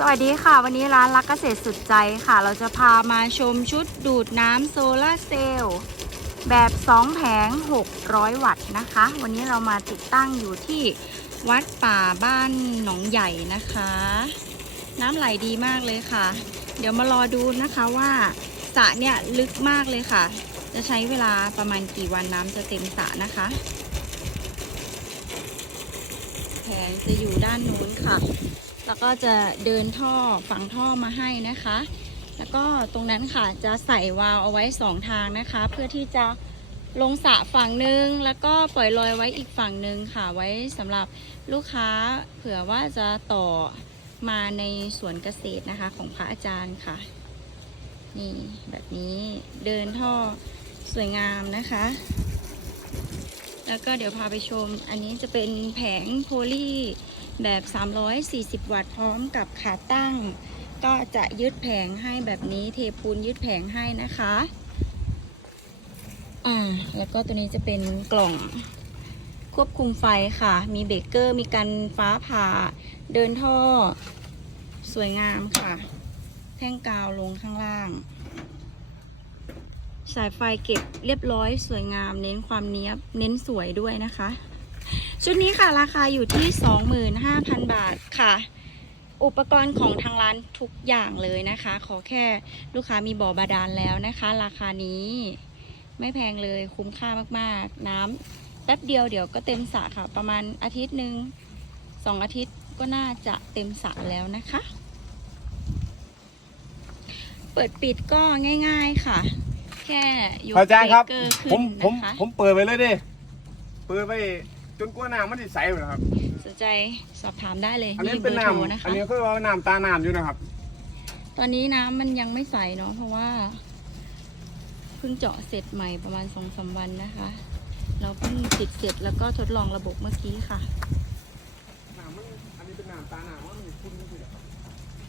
สวัสดีค่ะ วันนี้ร้านรักเกษตรสุดใจค่ะ เราจะพามาชมชุดดูดน้ำโซลาร์เซลล์แบบ 2 แผง 600 วัตต์นะคะ วันนี้เรามาติดตั้งอยู่ที่วัดป่าบ้านหนองใหญ่นะคะ น้ำไหลดีมากเลยค่ะ เดี๋ยวมารอดูนะคะว่าสระเนี่ยลึกมากเลยค่ะ จะใช้เวลาประมาณกี่วันน้ำจะเต็มสระนะคะ แผงจะอยู่ด้านนู้นค่ะ แล้วก็จะเดินท่อฝังท่อมาให้นะคะ แล้วก็ตรงนั้นค่ะจะใส่วาล์วเอาไว้สองทางนะคะ เพื่อที่จะลงสระฝั่งหนึ่งแล้วก็ปล่อยลอยไว้อีกฝั่งหนึ่งค่ะไว้สำหรับลูกค้าเผื่อว่าจะต่อมาในสวนเกษตรนะคะของพระอาจารย์ค่ะนี่แบบนี้เดินท่อสวยงามนะคะ แล้วก็เดี๋ยวพาไปชม อันนี้จะเป็นแผงโพลีแบบ 340 วัตต์พร้อมกับขาตั้ง ก็จะยึดแผงให้แบบนี้เทปูนยึดแผงให้นะคะ อ่า แล้วก็ตัวนี้จะเป็นกล่องควบคุมไฟค่ะ มีเบรกเกอร์ มีกันฟ้าผ่า เดินท่อ สวยงามค่ะ แท่งกาวลงข้างล่าง สายไฟเก็บเรียบร้อยสวยงาม เน้นความเนี้ยบ เน้นสวยด้วยนะคะ ชุดนี้ค่ะราคาอยู่ที่ 25,000 บาทค่ะ อุปกรณ์ของทางร้านทุกอย่างเลยนะคะ ขอแค่ลูกค้ามีบ่อบาดาลแล้วนะคะ ราคานี้ไม่แพงเลยคุ้มค่ามากๆ น้ำแป๊บเดียวเดี๋ยวก็เต็มสระค่ะ ประมาณอาทิตย์หนึ่งสองอาทิตย์ก็น่าจะเต็มสระแล้วนะคะ เปิดปิดก็ง่าย ๆค่ะ แค่ยกพระอาจารย์ครับ เบรกเกอร์ขึ้ผมนผมนะคะผมเปิดไปเลยดิเปิดไปจนกว่าน้ำมันจะใสหมดแล้วครับ สนใจสอบถามได้เลยอันนี้มีเบเป็นอร์โทรน้ำนะคะอันนี้คือว่าน้ำตาน้ำอยู่นะครับ ตอนนี้น้ำมันยังไม่ใสเนาะเพราะว่าเพิ่งเจาะเสร็จใหม่ประมาณสองสามวันนะคะ เราเพิ่งติดเสร็จแล้วก็ทดลองระบบเมื่อกี้ค่ะ